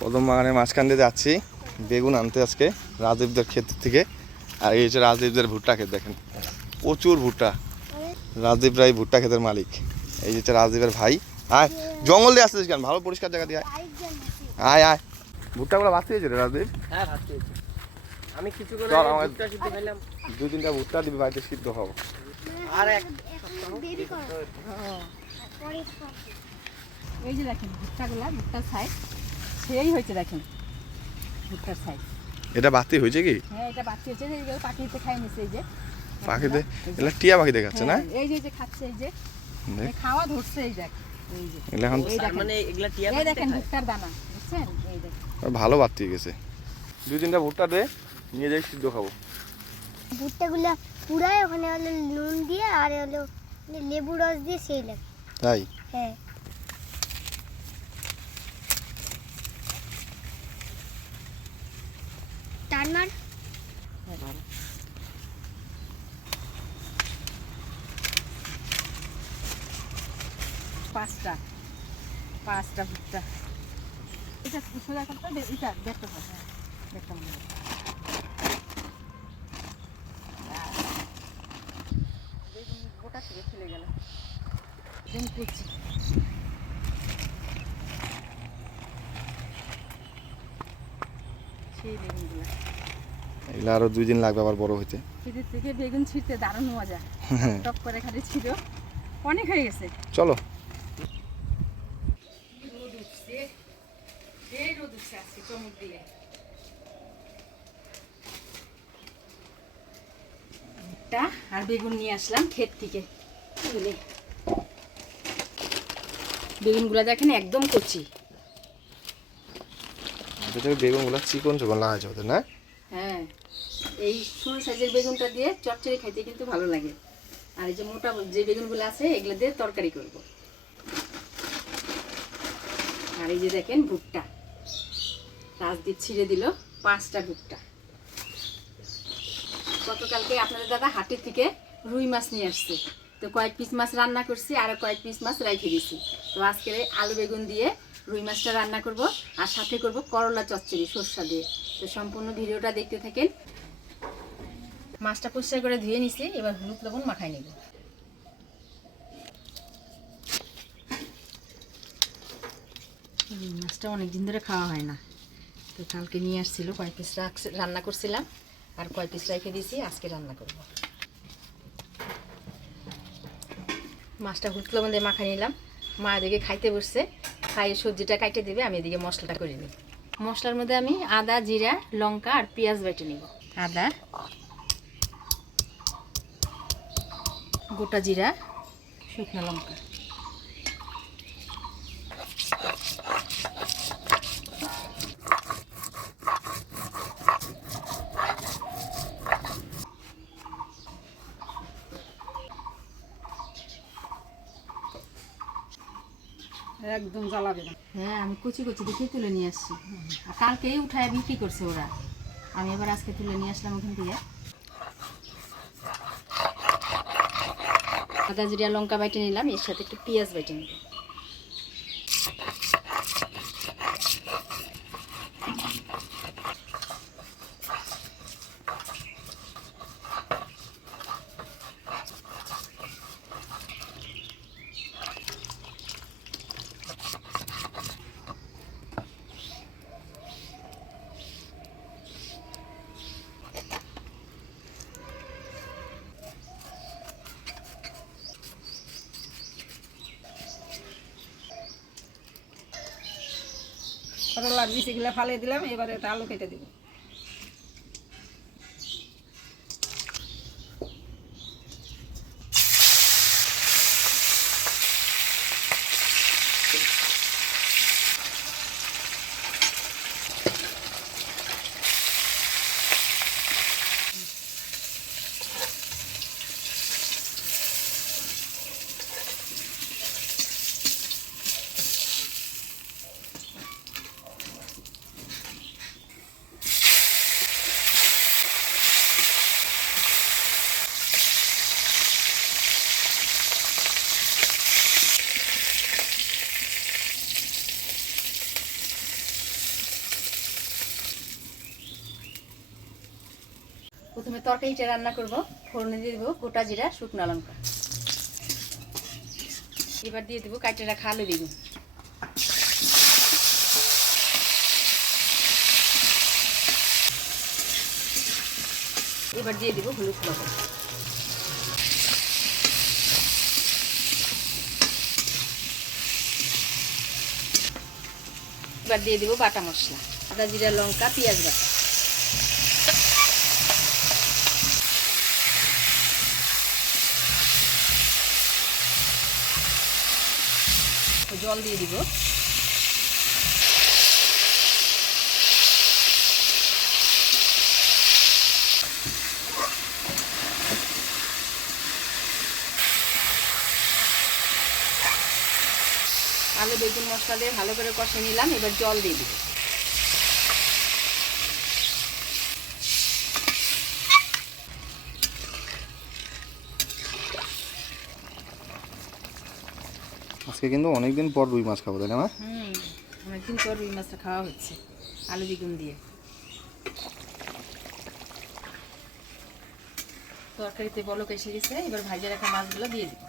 কদম বাগানের মাঝখান দিয়ে যাচ্ছি বেগুন আনতে আজকে রাজদীপদের ক্ষেত থেকে। আর এই হচ্ছে রাজদীপদের ভুট্টা ক্ষেত, দেখেন প্রচুর ভুট্টা। রাজদীপ রায় ভুট্টা ক্ষেতের মালিক। এই হচ্ছে রাজদীপের ভাই। আয়, জঙ্গল দিয়ে আসতেছিস কেন? ভালো পরিষ্কার জায়গা দিয়ে আয়। আয় ভুট্টাগুলো ভাত হয়েছে রে রাজদীপ? হ্যাঁ ভাত হয়েছে। আমি কিছু করে ভুট্টা সিদ্ধ খাইলাম। 2-3টা ভুট্টা দিবি, বাড়িতে সিদ্ধ খাবো। আর এক এই যে দেখেন ভুট্টাগুলা, ভুট্টার সাইজ সেই হয়েছে, দেখেন ভুট্টার সাইজ। এটা বাতি হয়েছে কি? হ্যাঁ এটা বাচ্চা হয়েছে, এইগুলো পাখিতে খাই নিছে। এই যে পাখিতে, এগুলো টিয়া পাখিতে খাচ্ছে না? এই যে খাচ্ছে, এই যে খাওয়া ধরছে। এই দেখ, এই যে এখন মানে এগুলা টিয়া এই দেখেন ভুট্টার দানা, বুঝছেন? এই দেখেন ভালো বাতি গেছে। 2-3টা ভুট্টা দে, নিয়ে যাই সিদ্ধ খাবো। ভুট্টাগুলো পুরাই ওখানে হলো নুন দিয়ে আর হলো লেবু রস দিয়ে সেই লাগে। তাই? হ্যাঁ। টানমার পাঁচটা ভুট্টা। এটা সোজা করতে এটা দেখতে হবে, দেখতে হবে। গোটা থেকে ফেলে গেল কুচি। সেই বেগুনগুলো এগুলো আরো 2 দিন লাগবে আবার বড় হইতে। খেতে থেকে বেগুন ছিঁড়তে দারুণ মজা। টক করে খালি ছিল, অনেক হয়ে গেছে। চলো। রোদ উঠছে, এই রোদ উঠছে আজকে চমক দিয়ে। ভুট্টা আর বেগুন নিয়ে আসলাম ক্ষেত থেকে। বেগুনগুলো দেখেন একদম কচি। বেগুনগুলো চিকন চিকন লাগাইছে ওদের না? হ্যাঁ, এই ছোট সাইজের বেগুনটা দিয়ে চচ্চড়ি খাইতে কিন্তু ভালো লাগে। আর এই যে মোটা যে বেগুনগুলো আছে এগুলো দিয়ে তরকারি করব। আর এই যে দেখেন ভুট্টা, রাজদীপ ছিঁড়ে দিল 5টা ভুট্টা। গতকালকে আপনাদের দাদা হাটের থেকে রুই মাছ নিয়ে আসছে, তো কয়েক পিস মাছ রান্না করছি আর কয়েক পিস মাছ রেখে দিছি। তো আজকে আলু বেগুন দিয়ে রুই মাছটা রান্না করব আর সাথে করব করলা চচ্চড়ি সরষা দিয়ে। তো সম্পূর্ণ ভিডিওটা দেখতে থাকেন। মাছটা পরিষ্কার করে ধুয়ে নিছি, এবার হলুদ লবণ মাখাই নেব। মাছটা অনেকদিন ধরে খাওয়া হয় না, তো কালকে নিয়ে আসছিল, কয়েক পিস রান্না করছিলাম আর কয়েক পিস রেখে দিয়েছি, আজকে রান্না করব। মাছটা হলুদ লবণ দিয়ে মাখাই নিলাম। মা এদিকে খাইতে বসছে, খাইয়ে সবজিটা কাটে দেবে, আমি এদিকে মশলাটা করে নিই। মশলার মধ্যে আমি আদা, জিরা, লঙ্কা আর পেঁয়াজ বেটে নিব। আদা, গোটা জিরা, শুকনো লঙ্কা, একদম জ্বালাবে না। হ্যাঁ, আমি কুচি কুচি দেখে তুলে নিয়ে আসছি। আর কালকেই উঠায় বিক্রি করছে ওরা, আমি এবার আজকে তুলে নিয়ে আসলাম ওখান থেকে। আদা জিরা লঙ্কা বেটে নিলাম, এর সাথে একটু পেঁয়াজ বেটে নিব। করলা বিচিগুলো ফালিয়ে দিলাম, এবারে এটা আলু কেটে দিব। প্রথমে তরকারিটা রান্না করব। ফোড়নে দিয়ে দেবো গোটা জিরা, শুকনো লঙ্কা। এবার দিয়ে দেবো কাটে রাখা আলু বেগুন। এবার দিয়ে দেবো হলুদ লবণ। এবার দিয়ে দেবো বাটা মশলা, আদা জিরা লঙ্কা পেঁয়াজ বাটা। জল দিয়ে দিব। আলু বেগুন মশলা দিয়ে ভালো করে কষে নিলাম। এবার জল দিয়ে দিব। আজকে কিন্তু অনেকদিন পর রুই মাছ খাবো, তাই না মা? অনেকদিন পর রুই মাছটা খাওয়া হচ্ছে আলু বেগুন দিয়ে। তরকারিতে বলক এসে গেছে। এবার ভাজে রাখা মাছগুলো দিয়ে দিব।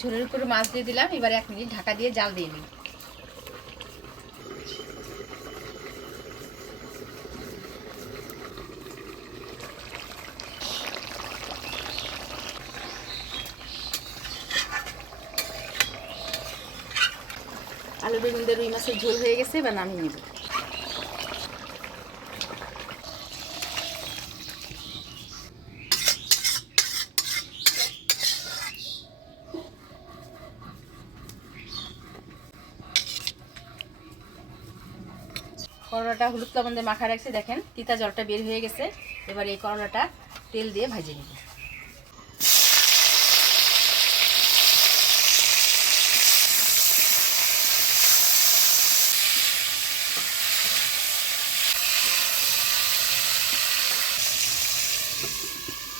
ঝোলের উপরে মাছ দিয়ে দিলাম। এবার 1 মিনিট ঢাকা দিয়ে জাল দিয়ে নিই। আলু বেগুন দিয়ে রুই মাছের ঝোল হয়ে গেছে। এবার নামিয়ে নিব। করলাটা হলুদ লবণ দিয়ে মাখা রাখছি, দেখেন তিতা জলটা বের হয়ে গেছে। এবার এই করলাটা তেল দিয়ে ভেজে নিব।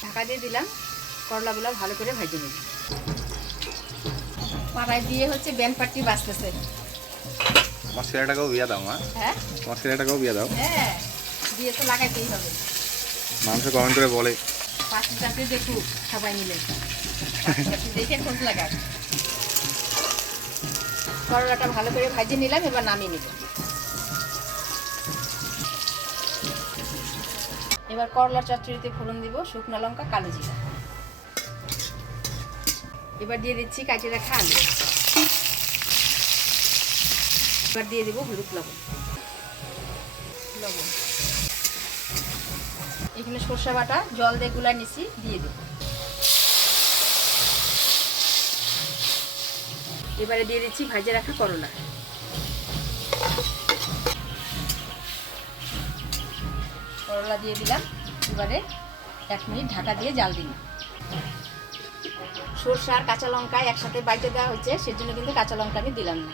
ঢাকা দিয়ে দিলাম। করলাগুলো ভালো করে ভেজে নিব। পাড়ায় দিয়ে হচ্ছে ব্যান্ড পার্টি বাজতেছে। আমার ছেলেটাকেও বিয়ে দাও মা। হ্যাঁ, আমার ছেলেটাকেও বিয়ে দাও। হ্যাঁ, দিয়ে তো লাগাইতেই হবে। মানুষ কমেন্ট করে বলে পাশে চাকরি দেখুক সবাই মিলে, দেখে খোঁজ লাগাক। করলাটা ভালো করে ভাজে নিলাম। এবার নামিয়ে নিব। এবার করলার চচ্চড়িতে ফোড়ন দিব শুকনো লঙ্কা, কালো জিরা। এবার দিয়ে দিচ্ছি কাটে রাখা আলু। এবার দিয়ে দেবো হলুদ লবণ। এখানে সরষে বাটা জল দিয়ে গুলা নিছি, দিয়ে দেব। এবারে দিয়ে দিচ্ছি ভাজে রাখা করলা। করলা দিয়ে দিলাম। এবারে 1 মিনিট ঢাকা দিয়ে জাল দিন। সরষে আর কাঁচা লঙ্কা একসাথে বাইটে দেওয়া হচ্ছে, সেজন্য কিন্তু কাঁচা লঙ্কা আমি দিলাম না।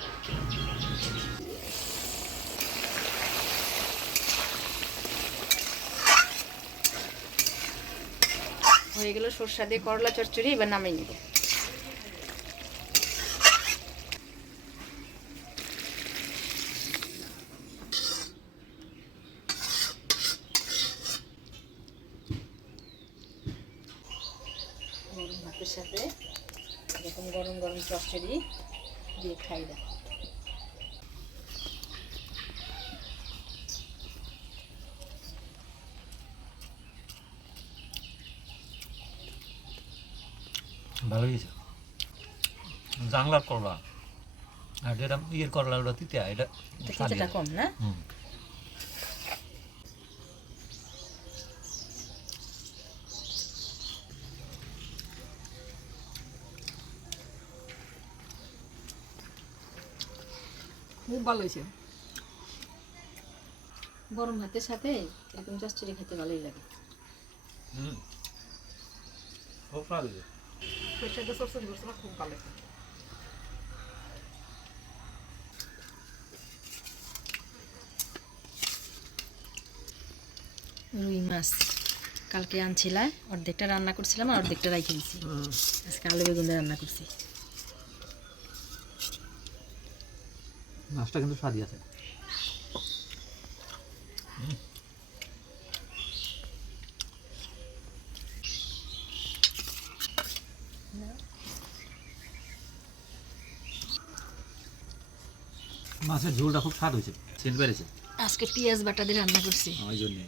হয়ে গেল সরষা দিয়ে করলা চচ্চড়ি। এবার নামিয়ে নিব। গরম ভাতের সাথে এরকম গরম গরম চচ্চড়ি দিয়ে খাই দাও। ভালো হয়েছে। জাংলার করলা আর যেটা ইয়ের করলা ওটা তিতা, এটা তিতাটা কম না? খুব ভালো হয়েছে। গরম ভাতের সাথে এরকম চচ্চড়ি খেতে ভালোই লাগে। খুব ভালো হয়েছে। খুব ভালো। রুই মাছ কালকে আনছিলাম, অর্ধেকটা রান্না করছিলাম আর অর্ধেকটা রাখে দিছি। আজকে আলু বেগুন দিয়ে রান্না করছি। মাছটা কিন্তু স্বাদই আছে। মাছের ঝোলটা খুব স্বাদ হয়েছে, সেন্ট বেড়েছে আজকে পেঁয়াজ বাটা দিয়ে রান্না করছি। ওই জন্যে